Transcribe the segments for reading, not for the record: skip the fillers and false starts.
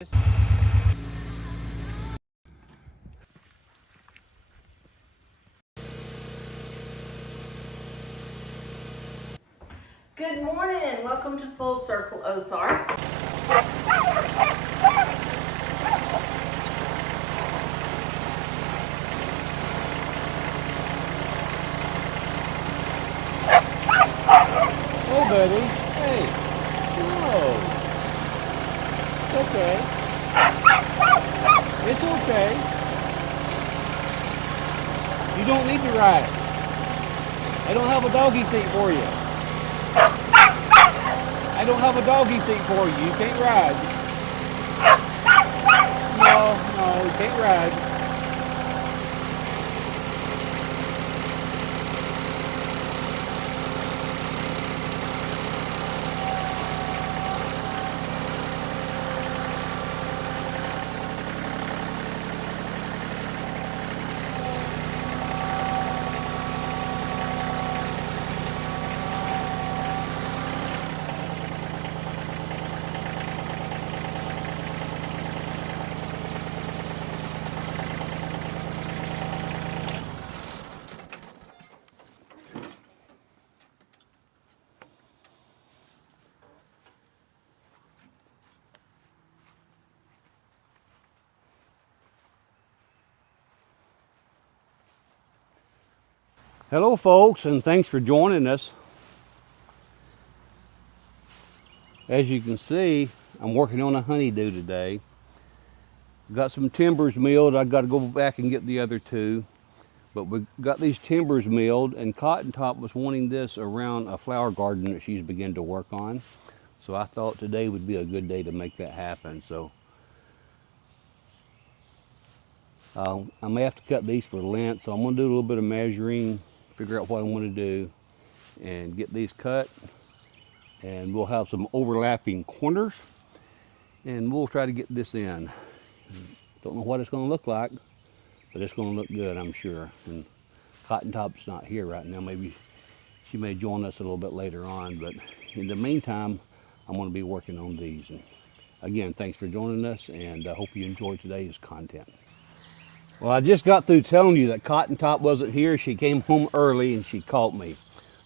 Good morning and welcome to Full Circle Ozarks. Oh, buddy. Hey. No. It's okay. It's okay. You don't need to ride. I don't have a doggy seat for you. I don't have a doggy seat for you. You can't ride. No, you can't ride. Hello, folks, and thanks for joining us. As you can see, I'm working on a honeydew today. Got some timbers milled. I got to go back and get the other two. But we got these timbers milled, and Cotton Top was wanting this around a flower garden that she's begun to work on. So I thought today would be a good day to make that happen. So I may have to cut these for length. So I'm going to do a little bit of measuring, figure out what I want to do, and get these cut. And we'll have some overlapping corners, and we'll try to get this in. Don't know what it's going to look like, but it's going to look good, I'm sure. And Cotton Top's not here right now. Maybe she may join us a little bit later on, but in the meantime, I'm going to be working on these. And again, thanks for joining us, and I hope you enjoyed today's content. Well, I just got through telling you that Cotton Top wasn't here. She came home early and she caught me.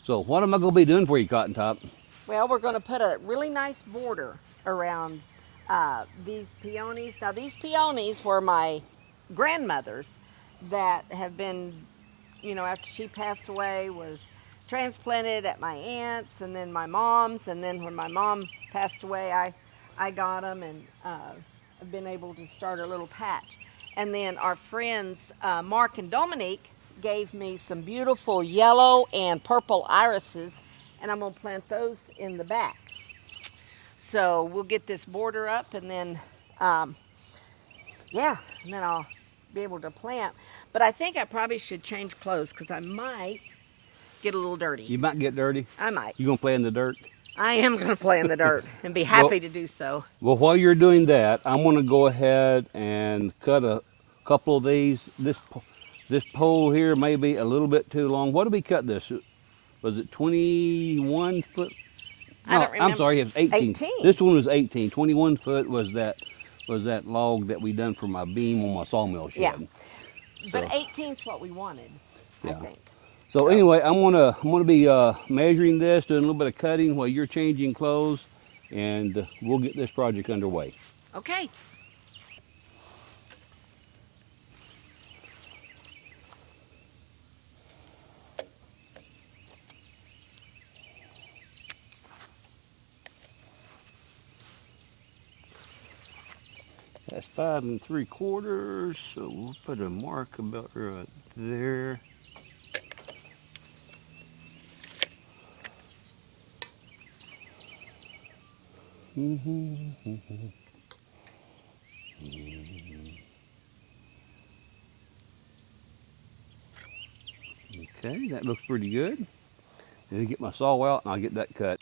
So what am I going to be doing for you, Cotton Top? Well, we're going to put a really nice border around these peonies. Now, these peonies were my grandmother's that have been, after she passed away, was transplanted at my aunt's and then my mom's. And then when my mom passed away, I got them and I've been able to start a little patch. And then our friends, Mark and Dominique, gave me some beautiful yellow and purple irises, and I'm going to plant those in the back. So we'll get this border up, and then, and then I'll be able to plant. But I think I probably should change clothes because I might get a little dirty. You might get dirty. I might. You going to play in the dirt? I am going to play in the dirt and be happy to do so. Well, while you're doing that, I'm going to go ahead and cut a couple of these. This pole here may be a little bit too long. What did we cut this? Was it 21 foot? I don't remember. I'm sorry, it was 18. This one was 18. 21 foot was that log that we done for my beam on my sawmill shed. Yeah, but 18's what we wanted, I think. So anyway, I'm gonna be measuring this, doing a little bit of cutting while you're changing clothes, and we'll get this project underway. Okay. That's 5 3/4, so we'll put a mark about right there. Okay, that looks pretty good. Then get my saw out and I'll get that cut.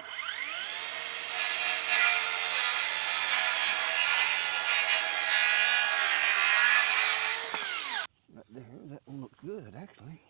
Right there, that one looks good actually.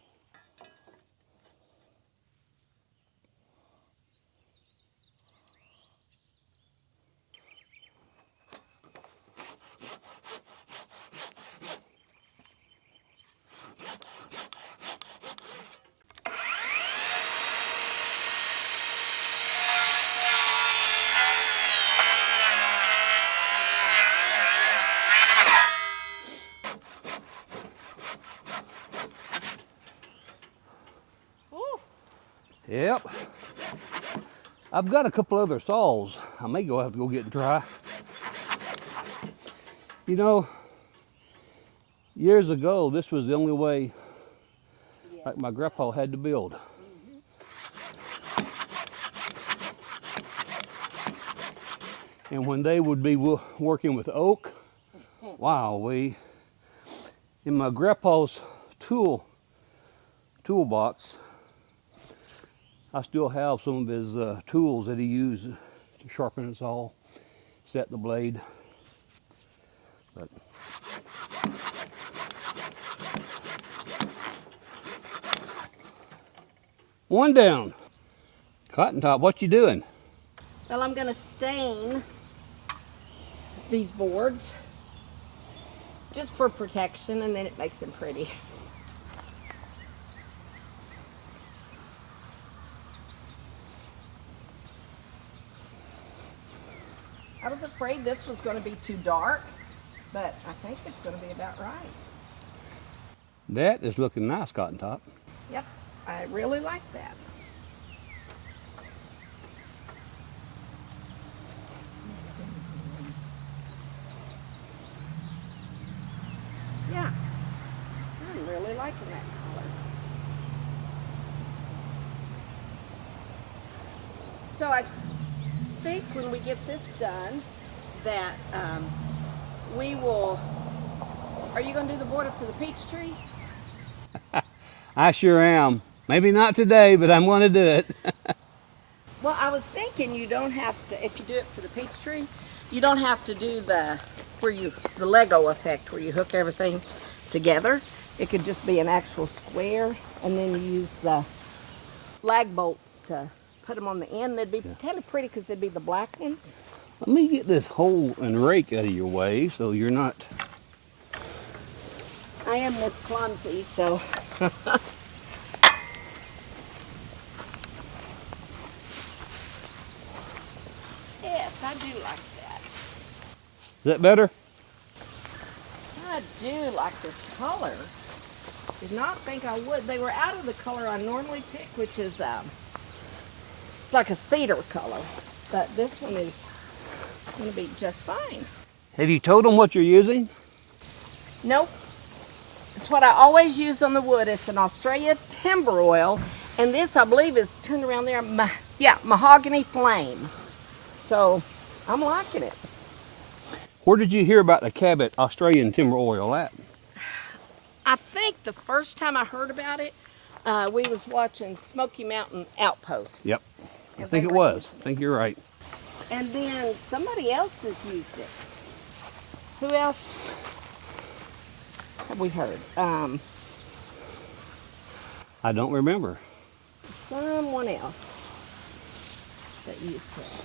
Yep. I've got a couple other saws. I may have to go get dry. You know, years ago, this was the only way like my grandpa had to build. And when they would be working with oak, wow, in my grandpa's toolbox, I still have some of his tools that he used to sharpen his saw, set the blade. But one down. Cotton Top, what you doing? Well, I'm gonna stain these boards just for protection, and then it makes them pretty. I was afraid this was going to be too dark, but I think it's going to be about right. That is looking nice, Cotton Top. Yep, I really like that. Yeah, I'm really liking that color. So I think when we get this done that we will, are you going to do the border for the peach tree? I sure am. Maybe not today, but I'm going to do it. Well, I was thinking you don't have to, if you do it for the peach tree, you don't have to do the Lego effect where you hook everything together. It could just be an actual square, and then you use the lag bolts to put them on the end. They'd be kind of pretty because they'd be the black ones. Let me get this hoe and rake out of your way so you're not... I am Miss Clumsy, so. Yes, I do like that. Is that better? I do like this color. Did not think I would. They were out of the color I normally pick, which is it's like a cedar color. But this one is going to be just fine. Have you told them what you're using? Nope. It's what I always use on the wood. It's an Australia timber oil. And this, I believe, is turned around there. Mahogany flame. So I'm liking it. Where did you hear about the Cabot Australian timber oil at? I think the first time I heard about it, we was watching Smoky Mountain Outpost. Yep. I think it was. I think you're right. And then somebody else has used it. Who else have we heard? I don't remember. Someone else that used it.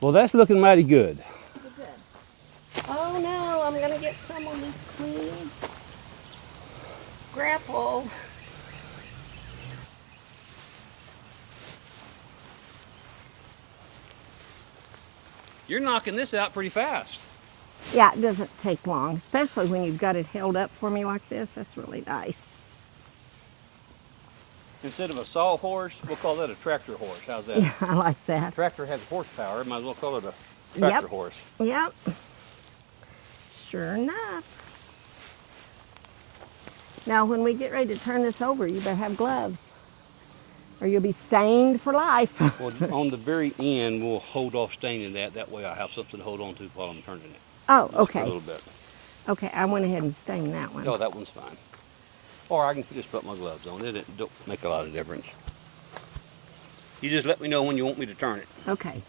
Well, that's looking mighty good. Oh no, I'm gonna get some on this clean grapple. You're knocking this out pretty fast. Yeah, it doesn't take long, especially when you've got it held up for me like this. That's really nice. Instead of a sawhorse, we'll call that a tractor horse. How's that? Yeah, I like that. Tractor has horsepower. Might as well call it a tractor horse. Yep. Sure enough. Now, when we get ready to turn this over, you better have gloves, or you'll be stained for life. Well, on the very end, we'll hold off staining that. That way I have something to hold on to while I'm turning it. Oh, Just okay. a little bit. Okay, I went ahead and stained that one. No, that one's fine. Or I can just put my gloves on. It don't make a lot of difference. You just let me know when you want me to turn it. Okay.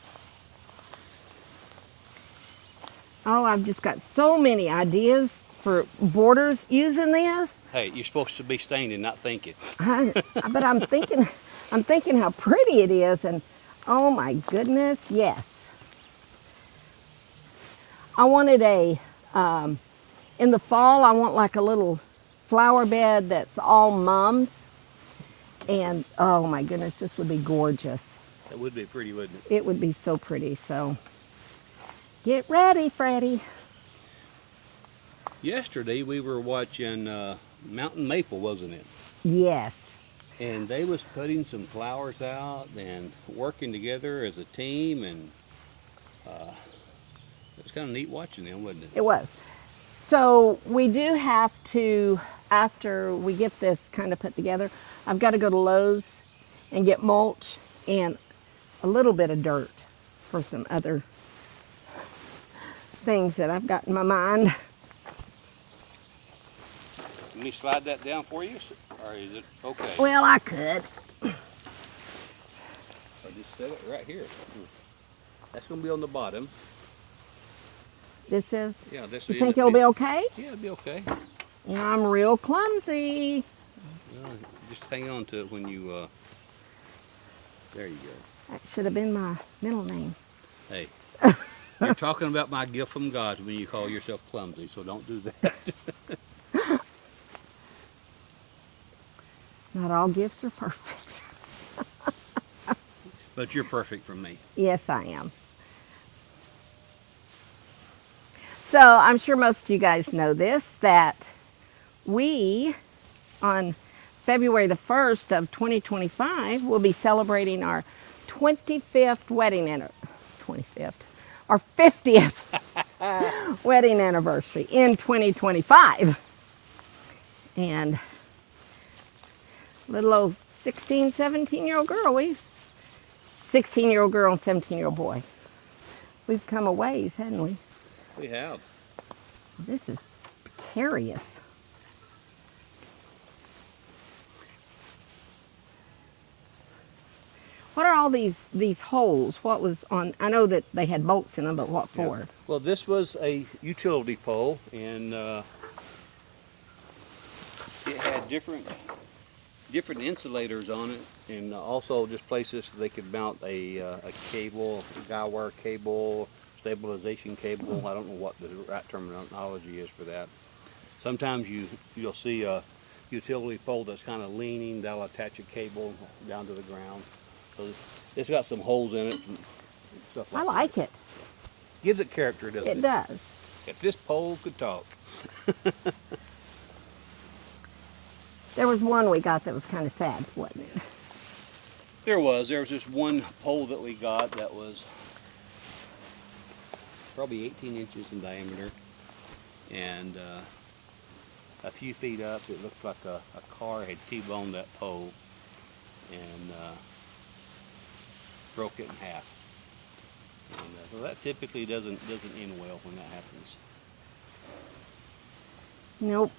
Oh, I've just got so many ideas for borders using this. Hey, you're supposed to be staining, not thinking. But I'm thinking how pretty it is, and oh my goodness, yes. I wanted in the fall, I want like a little flower bed that's all mums. And oh my goodness, this would be gorgeous. That would be pretty, wouldn't it? It would be so pretty, so get ready, Freddie. Yesterday we were watching Mountain Maple, wasn't it? Yes. And they was putting some flowers out and working together as a team, and it was kind of neat watching them, wasn't it? It was. So we do have to, after we get this kind of put together, I've got to go to Lowe's and get mulch and a little bit of dirt for some other things that I've got in my mind. Let me slide that down for you, or is it okay? Well, I could. Or just set it right here. That's going to be on the bottom. This is? Yeah, this You is think it'll be okay? Yeah, it'll be okay. I'm real clumsy. Well, just hang on to it when you, there you go. That should have been my middle name. Hey, you're talking about my gift from God when you call yourself clumsy, so don't do that. Not all gifts are perfect. But you're perfect for me. Yes, I am. So I'm sure most of you guys know this, that we, on February the 1st of 2025, will be celebrating our 25th wedding anniversary. 25th? Our 50th wedding anniversary in 2025. And little old 16, 17-year-old girl, 16-year-old girl and 17-year-old boy. We've come a ways, hadn't we? We have. This is precarious. What are all these holes? What was on? I know that they had bolts in them, but what for? Yeah. Well, this was a utility pole, and it had different insulators on it, and also just places so they could mount a cable, a guy wire cable, stabilization cable. I don't know what the right terminology is for that. Sometimes you'll see a utility pole that's kind of leaning. That'll attach a cable down to the ground. So it's got some holes in it and stuff like that. I like it. Gives it character, doesn't it? It does. If this pole could talk. There was one we got that was kind of sad, wasn't it? There was just one pole that we got that was probably 18 inches in diameter, and a few feet up, it looked like a car had T-boned that pole and broke it in half. And so that typically doesn't end well when that happens. Nope.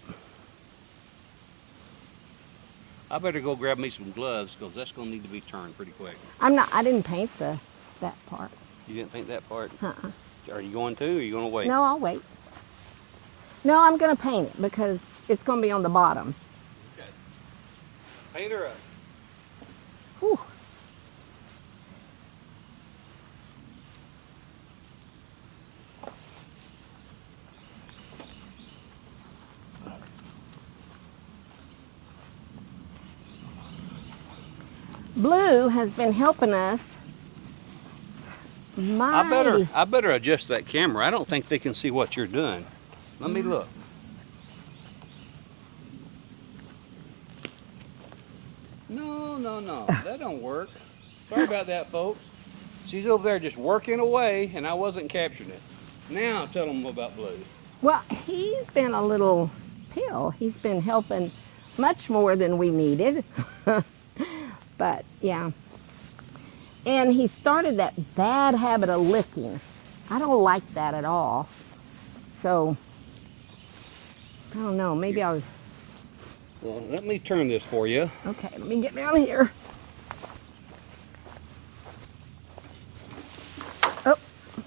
I better go grab me some gloves because that's going to need to be turned pretty quick. I didn't paint that part. You didn't think that part? Uh-uh. Are you going to, or are you going to wait? No, I'll wait. No, I'm going to paint it because it's going to be on the bottom. Okay. Paint her up. Whew. Blue has been helping us mighty. I better adjust that camera. I don't think they can see what you're doing. Let me look. No, that don't work. Sorry about that, folks. She's over there just working away, and I wasn't capturing it. Now tell them about Blue. Well, he's been a little pill. He's been helping much more than we needed. But yeah. And he started that bad habit of licking. I don't like that at all. So, I don't know, maybe I'll... Well, let me turn this for you. Okay, let me get down here. Oh.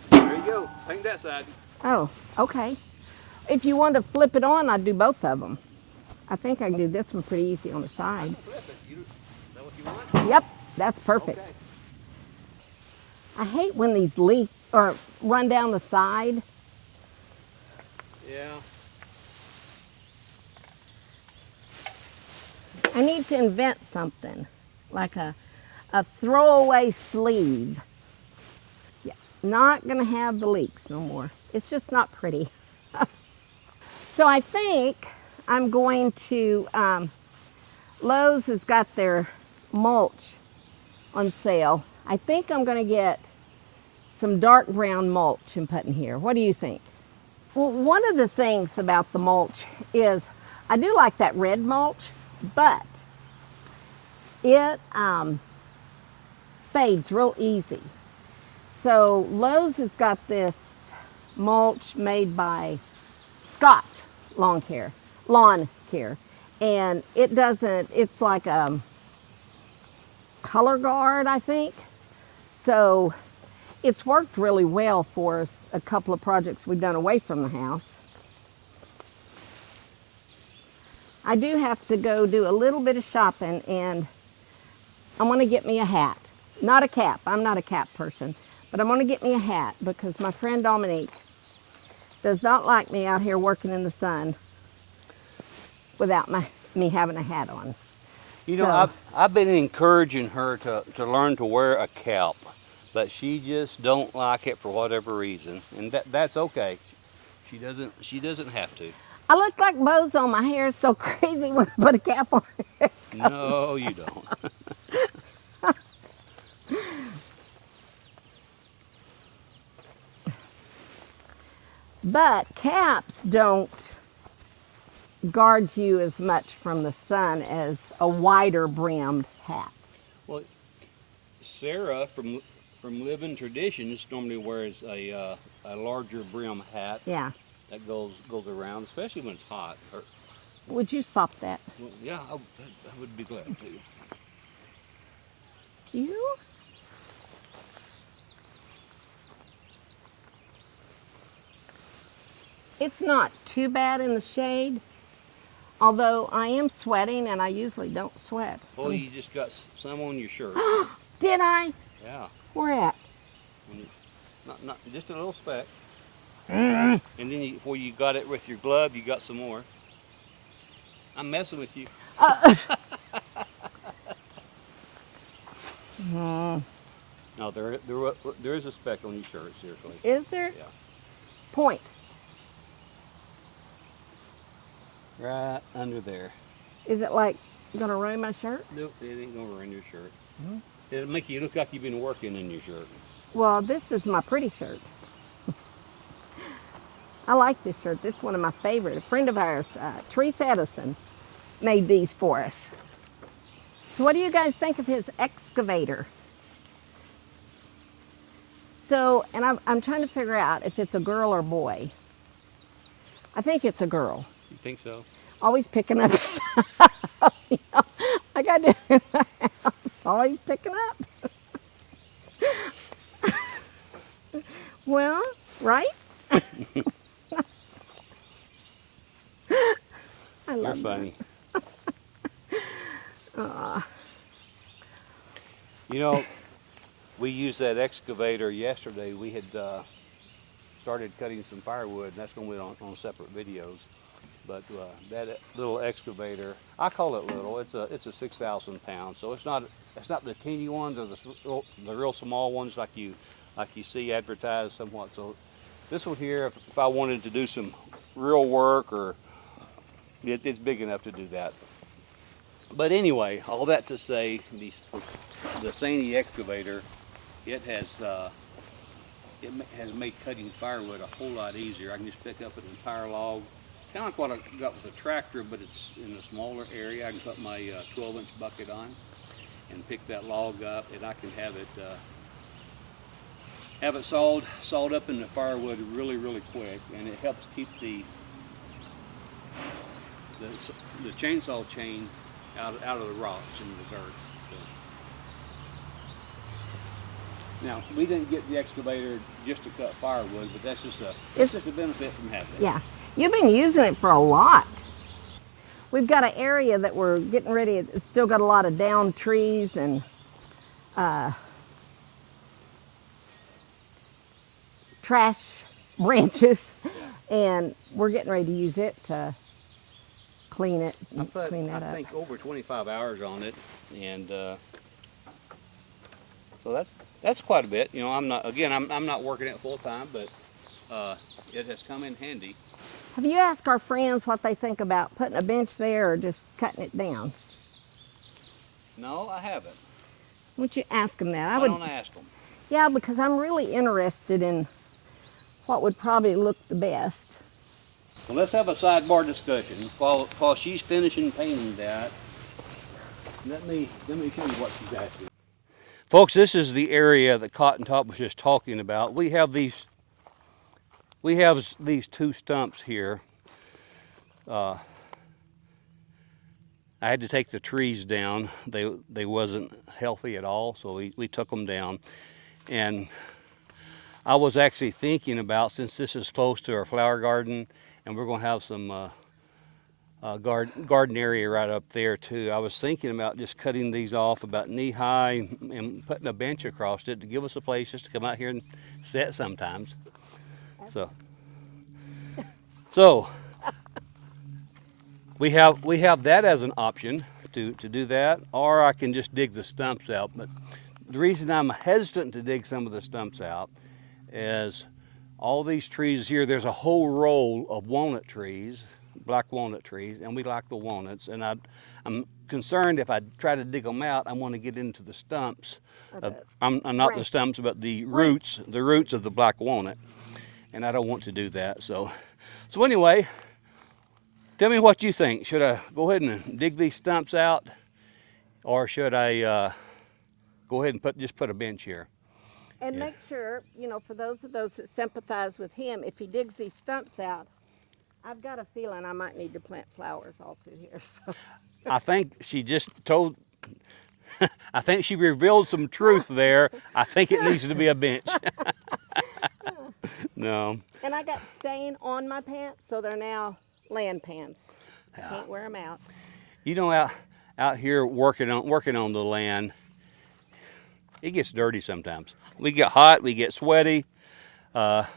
There you go. Paint that side. Oh, okay. If you want to flip it on, I'd do both of them. I think I can do this one pretty easy on the side. Flip it. Is that what you want? Yep, that's perfect. Okay. I hate when these leak or run down the side. Yeah. I need to invent something, like a throwaway sleeve. Yeah, not gonna have the leaks no more. It's just not pretty. So I think I'm going to Lowe's has got their mulch on sale. I think I'm going to get some dark brown mulch and put in here. What do you think? Well, one of the things about the mulch is I do like that red mulch, but it fades real easy. So Lowe's has got this mulch made by Scott Lawn Care, and it doesn't. It's like a color guard, I think. So it's worked really well for us. A couple of projects we've done away from the house. I do have to go do a little bit of shopping, and I'm going to get me a hat. Not a cap. I'm not a cap person. But I'm going to get me a hat because my friend Dominique does not like me out here working in the sun without me having a hat on. You know, I've been encouraging her to learn to wear a cap, but she just don't like it for whatever reason, and that's okay. She doesn't have to. I look like Bozo. My hair is so crazy when I put a cap on it. No, you don't. But caps don't guard you as much from the sun as a wider brimmed hat. Well, Sarah from Living Traditions normally wears a larger brim hat. Yeah. That goes around, especially when it's hot. Would you sop that? Well, yeah, I would be glad to. You? It's not too bad in the shade, although I am sweating and I usually don't sweat. Oh, you just got some on your shirt. Did I? Yeah. Where at? Not just a little speck. And then where you got it with your glove, you got some more. I'm messing with you. No, there is a speck on your shirt, seriously. Is there? Yeah. Point. Right under there. Is it like gonna ruin my shirt? Nope, it ain't gonna ruin your shirt. It'll make you look like you've been working in your shirt. Well, this is my pretty shirt. I like this shirt. This is one of my favorite. A friend of ours, Teresa Edison, made these for us. So what do you guys think of his excavator? So, and I'm trying to figure out if it's a girl or boy. I think it's a girl. You think so? Always picking up stuff. You know, like I do in the house. Always picking up. Well, right? I love You're funny. You know, we used that excavator yesterday. We had started cutting some firewood, and that's going to be on separate videos. But that little excavator, I call it little. It's a 6,000 pound, so it's not the teeny ones or the real small ones like you see advertised somewhat. So this one here, if I wanted to do some real work, or it's big enough to do that. But anyway, all that to say, the Saney excavator, it has made cutting firewood a whole lot easier. I can just pick up an entire log. Kind of like what I got with a tractor, but it's in a smaller area. I can put my 12-inch bucket on and pick that log up, and I can have it sawed up into firewood really, really quick, and it helps keep the chainsaw chain out of the rocks and the dirt. So. Now, we didn't get the excavator just to cut firewood, but that's just a benefit from having it. Yeah. You've been using it for a lot. We've got an area that we're getting ready. It's still got a lot of downed trees and trash branches, and we're getting ready to use it to clean it. Clean that up. I think over 25 hours on it, and so that's quite a bit. You know, I'm not working it full time, but it has come in handy. Have you asked our friends what they think about putting a bench there or just cutting it down? No, I haven't. Won't you ask them that? I don't ask them. Yeah, because I'm really interested in what would probably look the best. So let's have a sidebar discussion while she's finishing painting that. Let me show you what she's asking. Folks, this is the area that Cotton Top was just talking about. We have these two stumps here. I had to take the trees down. They wasn't healthy at all, so we took them down. And I was actually thinking about, since this is close to our flower garden, and we're going to have some garden area right up there too. I was thinking about just cutting these off about knee high and putting a bench across it to give us a place just to come out here and sit sometimes. So we have that as an option to do that, or I can just dig the stumps out. But the reason I'm hesitant to dig some of the stumps out is all these trees here, there's a whole row of walnut trees, black walnut trees, and we like the walnuts. And I'm concerned if I try to dig them out, I want to get into the stumps. I'm not the stumps, but the roots of the black walnut. And I don't want to do that. So anyway, tell me what you think. Should I go ahead and dig these stumps out, or should I go ahead and just put a bench here? And make sure, for those that sympathize with him, if he digs these stumps out, I've got a feeling I might need to plant flowers all through here. So. I think she just told, I think she revealed some truth there. I think it needs to be a bench. No. And I got stain on my pants, so they're now land pants. I can't wear them out. Out here working on the land, it gets dirty sometimes. We get hot, we get sweaty. If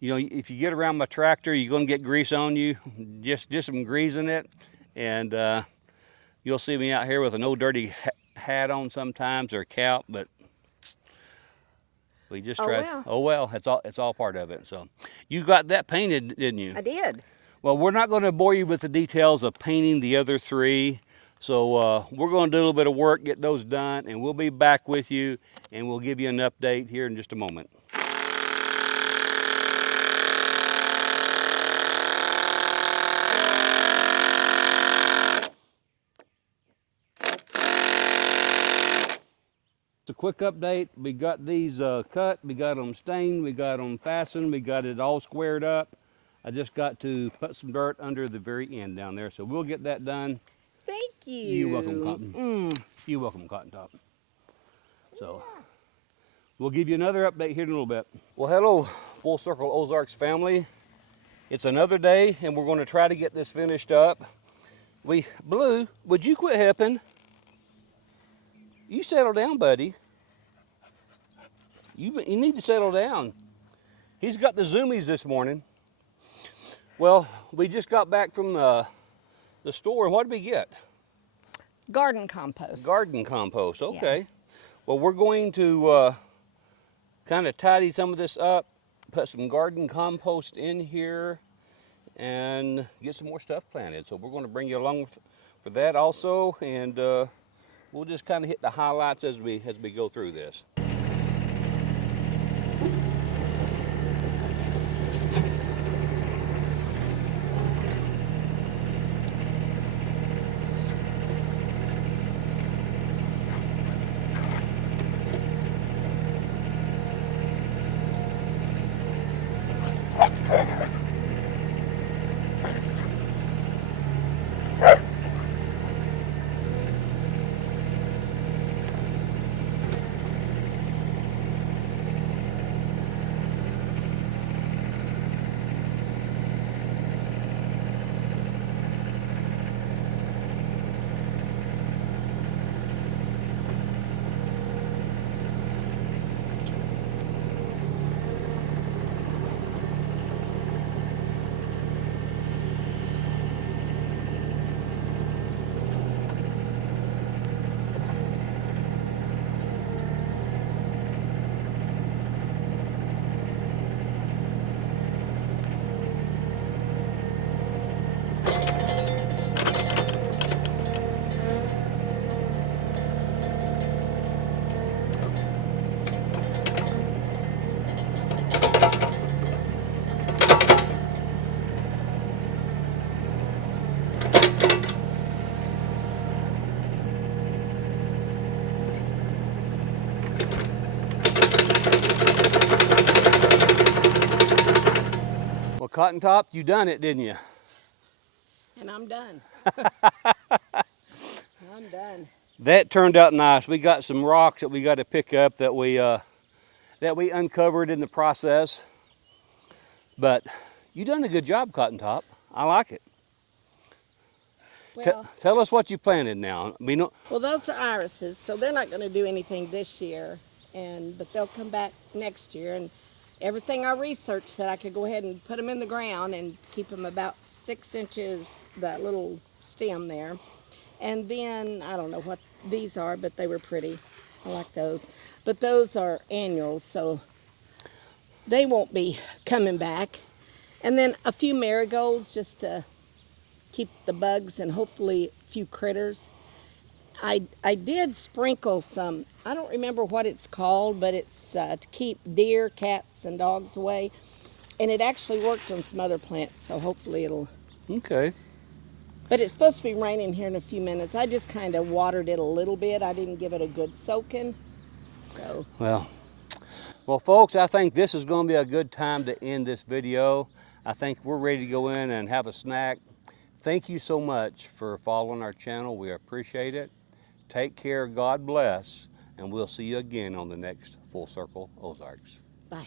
you get around my tractor, you're gonna get grease on you. Just some grease in it, and you'll see me out here with an old dirty hat on sometimes, or cap. But we just try. Oh well, it's all part of it. So you got that painted, didn't you? I did. Well, we're not going to bore you with the details of painting the other three. So we're going to do a little bit of work, get those done, and we'll be back with you, and we'll give you an update here in just a moment. It's a quick update. We got these cut, we got them stained, we got them fastened, we got it all squared up. I just got to put some dirt under the very end down there, so we'll get that done. Thank you. You're welcome, Cotton. You're welcome, Cotton Top. So we'll give you another update here in a little bit. Well, hello, Full Circle Ozarks family. It's another day, and we're going to try to get this finished up. Blue, would you quit helping? You settle down, buddy. You need to settle down. He's got the zoomies this morning. Well, we just got back from the store, and what did we get? Garden compost. Garden compost, okay. Yeah. Well, we're going to kind of tidy some of this up, put some garden compost in here, and get some more stuff planted. So we're going to bring you along for that also, and we'll just kind of hit the highlights as we go through this. Cotton Top, you done it, didn't you? And I'm done. I'm done. That turned out nice. We got some rocks that we got to pick up that we uncovered in the process. But you done a good job, Cotton Top. I like it. Well, Tell us what you planted now. well, those are irises, so they're not going to do anything this year, but they'll come back next year. And everything I researched said I could go ahead and put them in the ground and keep them about 6 inches, that little stem there. And then I don't know what these are, but they were pretty. I like those. But those are annuals, so they won't be coming back. And then a few marigolds just to keep the bugs and hopefully a few critters. I did sprinkle some, I don't remember what it's called, but it's to keep deer, cats, and dogs away. And it actually worked on some other plants, so hopefully it'll. Okay. But it's supposed to be raining here in a few minutes. I just kind of watered it a little bit. I didn't give it a good soaking. So. Well, folks, I think this is going to be a good time to end this video. I think we're ready to go in and have a snack. Thank you so much for following our channel. We appreciate it. Take care, God bless, and we'll see you again on the next Full Circle Ozarks. Bye.